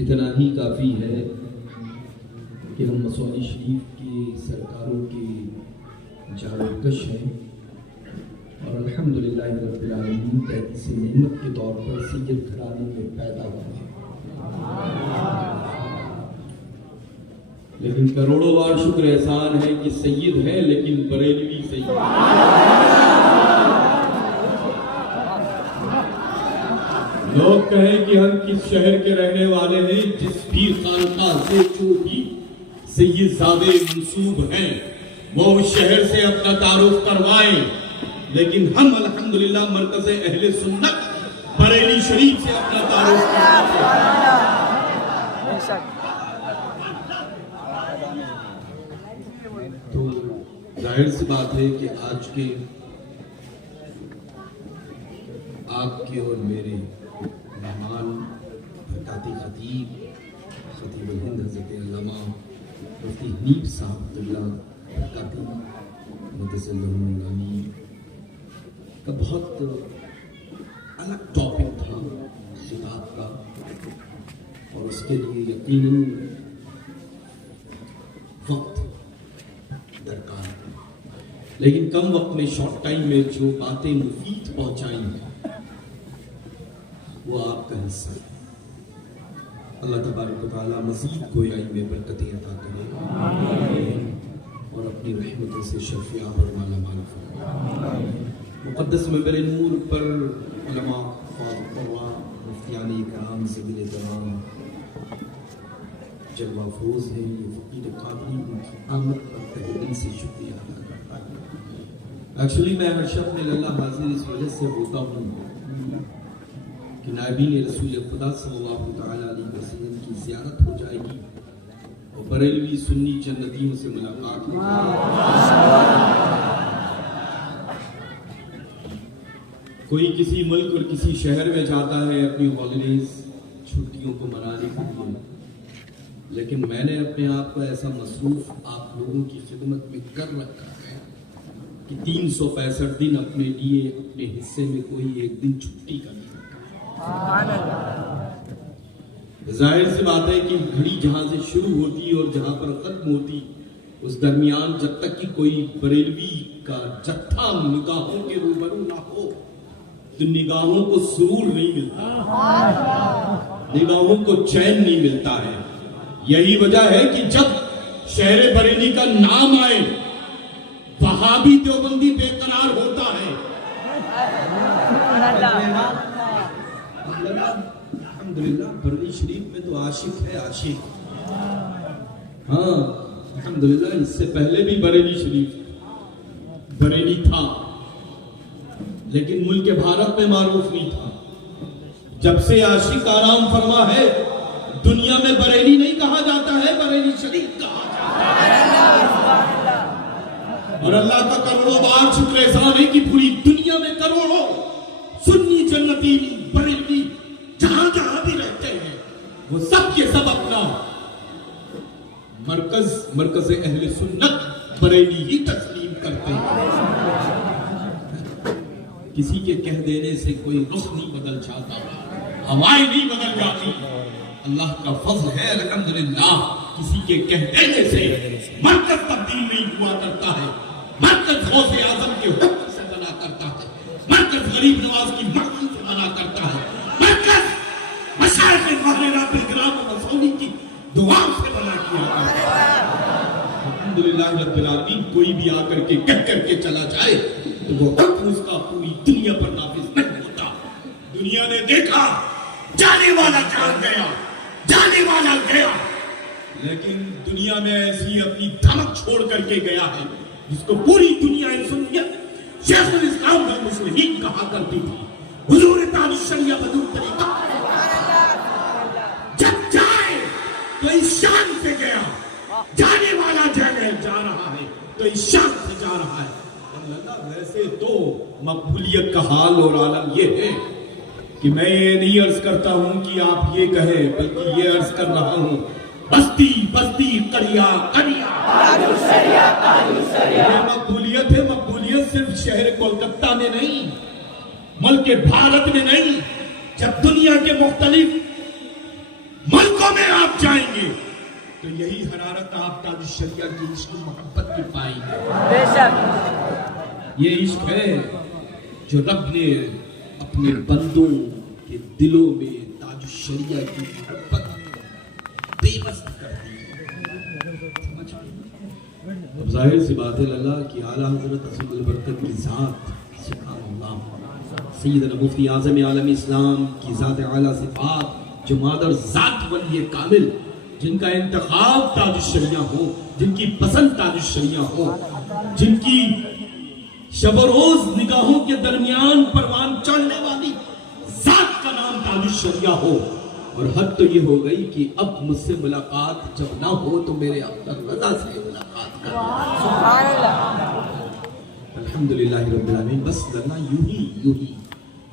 اتنا ہی کافی ہے کہ ہم مسوری شریف کے سرکاروں کے جانکش ہیں اور الحمدللہ رب العالمین تحت سے نعمت کے طور پر سید گھرانے میں پیدا ہوا ہے، لیکن کروڑوں بار شکر احسان ہے کہ سید ہے لیکن بریلوی سید۔ لوگ کہیں کہ ہم کس شہر کے رہنے والے ہیں، جس پیر خانقاہ سے جو بھی سید زادے منسوب ہیں وہ اس شہر سے اپنا تعارف کروائیں، لیکن ہم الحمدللہ مرکز اہل سنت بریلی شریف سے اپنا تعارف کروائیں۔ تو ظاہر سی بات ہے کہ آج کے آپ کے اور میرے مہمان برکاتی خطیب الہند حضرت علامہ مفتی حنیف صاحب اللہ برکاتی مقدس اللہ کا بہت الگ ٹاپک تھا خطاب کا، اور اس کے لیے یقیناً وقت درکار ہے، لیکن کم وقت میں شارٹ ٹائم میں جو باتیں مفید پہنچائیں ہیں وہ آپ کا حصہ ہے۔ اللہ تبارک و تعالیٰ مزید گویائی میں برکتیں عطا کرے اور اپنی رحمتوں سے شفیع اور مالا مال فرمائے۔ مقدس منبر نور پر علماء قرآن مفتیان اکرام زبیر کرام جلوہ فروز ہیں، یہ فقیر قادری، ان کی آمد پر تہہ دل سے شکریہ ادا کرتا ہوں۔ ایکچولی میں ہر شب میں اللہ حاضر اس وجہ سے ہوتا ہوں کہ نائبین رسول خدا صلی اللہ تعالیٰ علیہ وسلم کی زیارت ہو جائے گی اور بریلوی سنی جنتیوں سے ملاقات ہو جائے گی۔ کوئی کسی ملک اور کسی شہر میں جاتا ہے اپنی ہالیڈیز چھٹیوں کو منانے کے لیے، لیکن میں نے اپنے آپ کو ایسا مصروف آپ لوگوں کی خدمت میں کر رکھا ہے کہ 365 دن اپنے لیے اپنے حصے میں کوئی ایک دن چھٹی کا نہیں رکھا۔ ظاہر سی بات ہے کہ گھڑی جہاں سے شروع ہوتی اور جہاں پر ختم ہوتی، اس درمیان جب تک کہ کوئی بریلوی کا جتھا نگاہوں کے روبرو نہ ہو تو نگاہوں کو سرور نہیں ملتا، نگاہوں کو چین نہیں ملتا ہے۔ یہی وجہ ہے کہ جب شہر بریلی کا نام آئے وہابی دیوبندی بے قرار ہوتا ہے۔ الحمدللہ بریلی شریف میں تو عاشق ہے عاشق، ہاں الحمدللہ اس سے پہلے بھی بریلی شریف بریلی تھا، لیکن ملک بھارت میں معروف نہیں تھا۔ جب سے عاشق آرام فرما ہے دنیا میں بریلی نہیں کہا جاتا ہے، بریلی شریف کہا جاتا ہے۔ اور اللہ کا کروڑوں بار شکر احسان ہے کہ پوری دنیا میں کروڑوں سنی جنتی بریلوی جہاں جہاں بھی رہتے ہیں وہ سب کے سب اپنا مرکز اہل سنت بریلی ہی تسلیم کرتے ہیں۔ کسی کے کہہ دینے سے کوئی رخ نہیں بدل جاتا، ہوائیں نہیں بدل جاتی، اللہ کا فضل ہے الحمدللہ۔ کسی کے کہہ دینے سے مرکز تبدیل نہیں ہوا کرتا ہے، مرکز غوث اعظم کے حکم سے بنا کرتا ہے، مرکز غریب نواز کی مرضی سے بنا کرتا ہے، مرکز مشائخ مغرب الگرام و مسعودی کی دعا سے بنا کیا کرتا ہے۔ الحمدللہ رب العالمین کوئی بھی آ کر کے کہہ کر کے چلا جائے تو وہ حکم اس کا پوری دنیا پر نافذ نہیں ہوتا۔ دنیا نے دیکھا جانے والا جان گیا، جانے والا گیا، لیکن دنیا میں ایسی اپنی دھمک چھوڑ کر کے گیا ہے جس کو پوری دنیا سنیت شیخ الاسلام والمسلمین کہا کرتی تھی، حضور تاج الشریعہ بدر طریقہ۔ جب جائے تو اس شان سے گیا، جانے والا جگہ جا رہا ہے تو اس شان سے جا رہا ہے۔ ویسے تو مقبولیت کا حال اور عالم یہ ہے کہ میں یہ نہیں عرض کرتا ہوں کہ آپ یہ کہیں، بلکہ یہ عرض کر رہا ہوں بستی بستی قریہ قریہ یہ مقبولیت ہے۔ مقبولیت صرف شہر کولکتہ میں نہیں، ملک بھارت میں نہیں، جب دنیا کے مختلف ملکوں میں آپ جائیں گے تو یہی حرارت آپ تاج الشریعہ کی عشق و محبت کی پائیں گے. بے شک یہ عشق ہے جو رب نے اپنے بندوں کے دلوں میں تاج الشریعہ کی محبت بے بس کر دی. اب ظاہر سی بات ہے اللہ کی اعلیٰ حضرت عظیم البرکت کی ذات سبحان اللہ سیدنا مفتی اعظم عالم اسلام کی ذات اعلیٰ صفات جو مادر ذات ولی کامل جن کا انتخاب تاج الشریعہ ہو, جن کی پسند تاج الشریعہ ہو, جن کی شب و روز نگاہوں کے درمیان پروان چڑھنے والی ذات کا نام تاج الشریعہ ہو. اور حد تو یہ ہو گئی کہ اب مجھ سے ملاقات جب نہ ہو تو میرے اختر رضا سے ملاقات کر. سبحان اللہ الحمدللہ رب العالمین. بس لگنا یوں ہی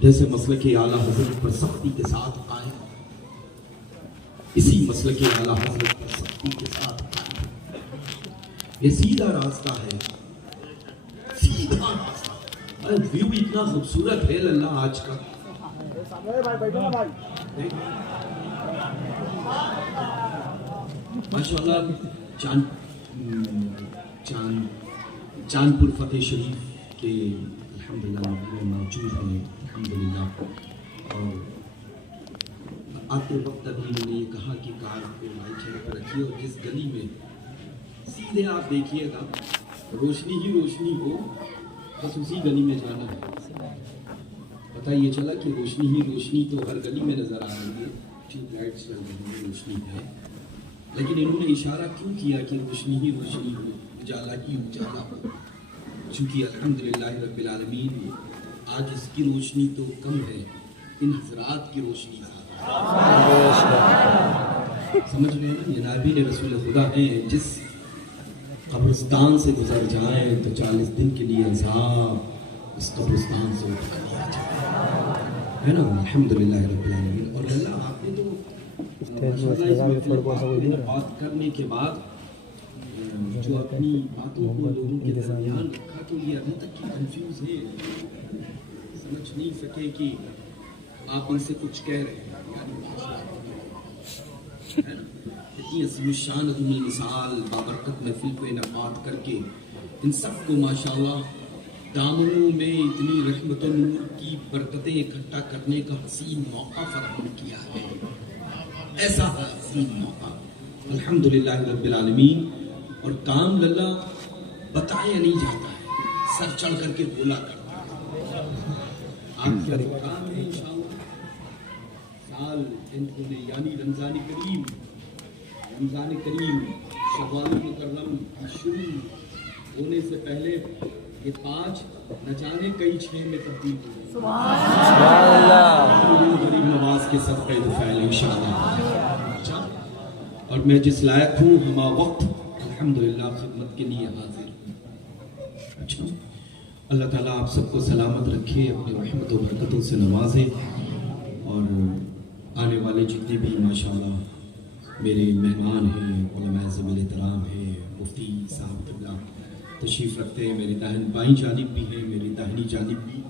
جیسے مسلک اعلیٰ حضرت پر سختی کے ساتھ قائم, اسی مسلک اعلیٰ حضرت پر سختی کے ساتھ قائم. یہ سیدھا راستہ ہے, سیدھا راستہ. ویو اتنا خوبصورت ہے اللہ آج کا. ماشاءاللہ چاندپور فتح شریف کے الحمدللہ موجود ہیں الحمدللہ. اور آتے وقت ابھی انہوں نے یہ کہا کہ کار کو رائٹ سائڈ پر رکھیے اور جس گلی میں سیدھے آپ دیکھیے گا روشنی ہی روشنی ہو بس اسی گلی میں جانا ہے. پتہ یہ چلا کہ روشنی ہی روشنی تو ہر گلی میں نظر آ رہی ہے, ٹیوب لائٹس چل رہی ہیں, روشنی ہے, لیکن انہوں نے اشارہ کیوں کیا کہ روشنی ہی روشنی ہو, اجالا ہی اجالا ہو. چونکہ الحمدللہ رب العالمین آج اس کی روشنی تو کم ہے, ان حضرات کی روشنی زیادہ. سمجھ رہے ہیں نا, یہ نبی نے رسول خدا ہیں جس قبرستان سے گزر جائیں تو 40 دن کے لیے عذاب اس قبرستان سے اٹھا لیا جائے, ہے نا. الحمدللہ رب العالمین. اور اللہ آپ نے تو بات کرنے کے بعد جو اپنی باتوں کو لوگوں کے درمیان رکھا تو یہ ابھی تک کی کنفیوز ہے, سمجھ نہیں سکے کہ آپ ان سے کچھ کہہ رہے ہیں. اتنی عظیم الشان عظیم المثال بابرکت محفل کو انعقاد کر کے ان سب کو ماشاءاللہ دامنوں میں اتنی رحمت و نور کی برکتیں اکٹھا کرنے کا حسین موقع فراہم کیا ہے. ایسا حسین موقع الحمدللہ رب العالمین. اور کام للہ بتایا نہیں جاتا ہے, سر چڑھ کر کے بولا کرتا ہے. آپ کا کام ہے انشاءاللہ سال ہونے یعنی رمضان کریم شوال مکرم کی شروع ہونے سے پہلے یہ 5 نہ جانے کئی 6 میں تبدیل ہو گئے. سبحان اللہ. غریب نواز کے صدقے فعل انشاءاللہ. اور میں جس لائق ہوں ہما وقت الحمدللہ خدمت کے لیے حاضر ہوں. اچھا, اللہ تعالیٰ آپ سب کو سلامت رکھے, اپنی رحمت و برکتوں سے نوازے. اور آنے والے جتنے بھی ماشاءاللہ میرے مہمان ہیں, علماء ذوی احترام ہیں, مفتی صاحب قبلہ تشریف رکھتے ہیں, میری بائیں جانب بھی ہیں, میری داہنی جانب بھی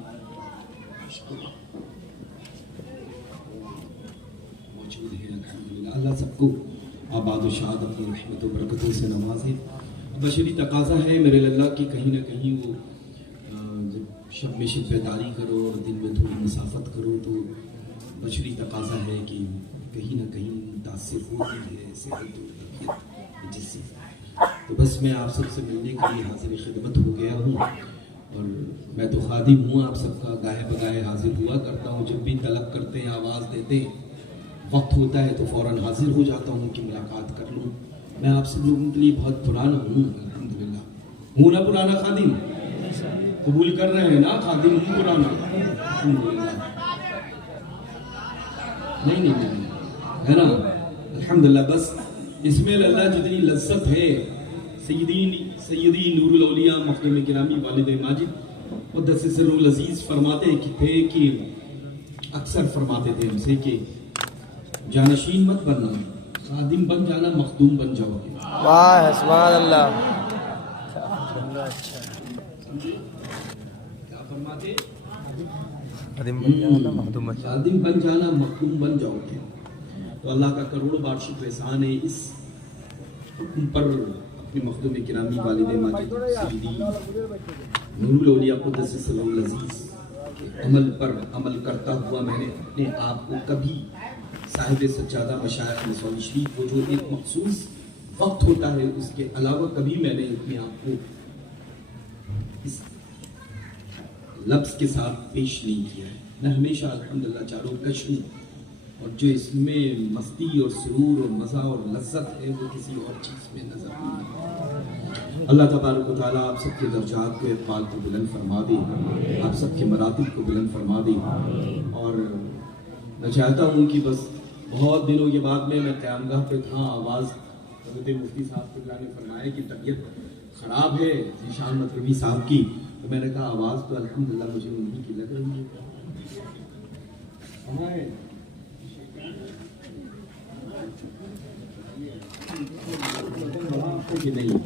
موجود ہیں. الحمدللہ اللہ سب کو آباد و شاد اپنی رحمت و برکتوں سے نوازے. بشری تقاضا ہے میرے اللہ کی کہیں نہ کہیں وہ شب میں شب بیداری کرو اور دن میں تھوڑی مسافت کرو, تو بشری تقاضا ہے کہ کہیں نہ کہیں متاثر ہوتی ہے صحت و طبیعت جس سے. تو بس میں آپ سب سے ملنے کے لیے حاضر خدمت ہو گیا ہوں. اور میں تو خادم ہوں آپ سب کا, گاہے بگاہے حاضر ہوا کرتا ہوں. جب بھی طلب کرتے ہیں, آواز دیتے ہیں, وقت ہوتا ہے تو فوراً حاضر ہو جاتا ہوں کہ ملاقات کر لوں. میں آپ سب لوگوں کے لیے بہت پرانا ہوں الحمدللہ. ہوں نا پرانا خادم؟ قبول کر رہے ہیں نا خادم ہوں پرانا الحمدللہ. نہیں ہے نا الحمدللہ. بس اس میں اللہ جتنی لذت ہے. سیدی نور الاولیاء مخدوم گرامی والد ماجد قدس سر العزیز فرماتے تھے کہ اکثر فرماتے تھے ہم سے کہ جانشین مت بننا, خادم بن جانا, مخدوم بن جاؤ گے. واہ سبحان اللہ. کیا فرماتے؟ خادم بن جانا, مخدوم بن جانا, خادم بن جانا, مخدوم بن جاؤ گے. تو اللہ کا کروڑوں بار شکر احسان ہے اس حکم پر اپنے مخدوم گرامی والد ماجد سیدی نور الاولیاء قدس سر العزیز کے عمل پر عمل کرتا ہوا میں نے اپنے آپ کو کبھی صاحب سجادہ مشائخ مصوری شریف کو جو ایک مخصوص وقت ہوتا ہے اس کے علاوہ کبھی میں نے اپنے آپ کو اس لفظ کے ساتھ پیش نہیں کیا ہے. میں ہمیشہ الحمدللہ چاروں کش ہوں اور جو اس میں مستی اور سرور اور مزہ اور لذت ہے وہ کسی اور چیز میں نظر نہیں آتی. اللہ تبارک و تعالیٰ آپ سب کے درجات کو اقبال کو بلند فرما دے, آپ سب کے مراتب کو بلند فرما دے. اور میں چاہتا ہوں کہ بس بہت دنوں کے بعد میں قیامگاہ پہ تھا, آواز حضرت مفتی صاحب قبلہ نے فرمایا کہ طبیعت خراب ہے ذیشان مطلبی صاحب کی, تو میں نے کہا آواز تو الحمدللہ مجھے انہی کی لگ رہی ہے. کہ نہیں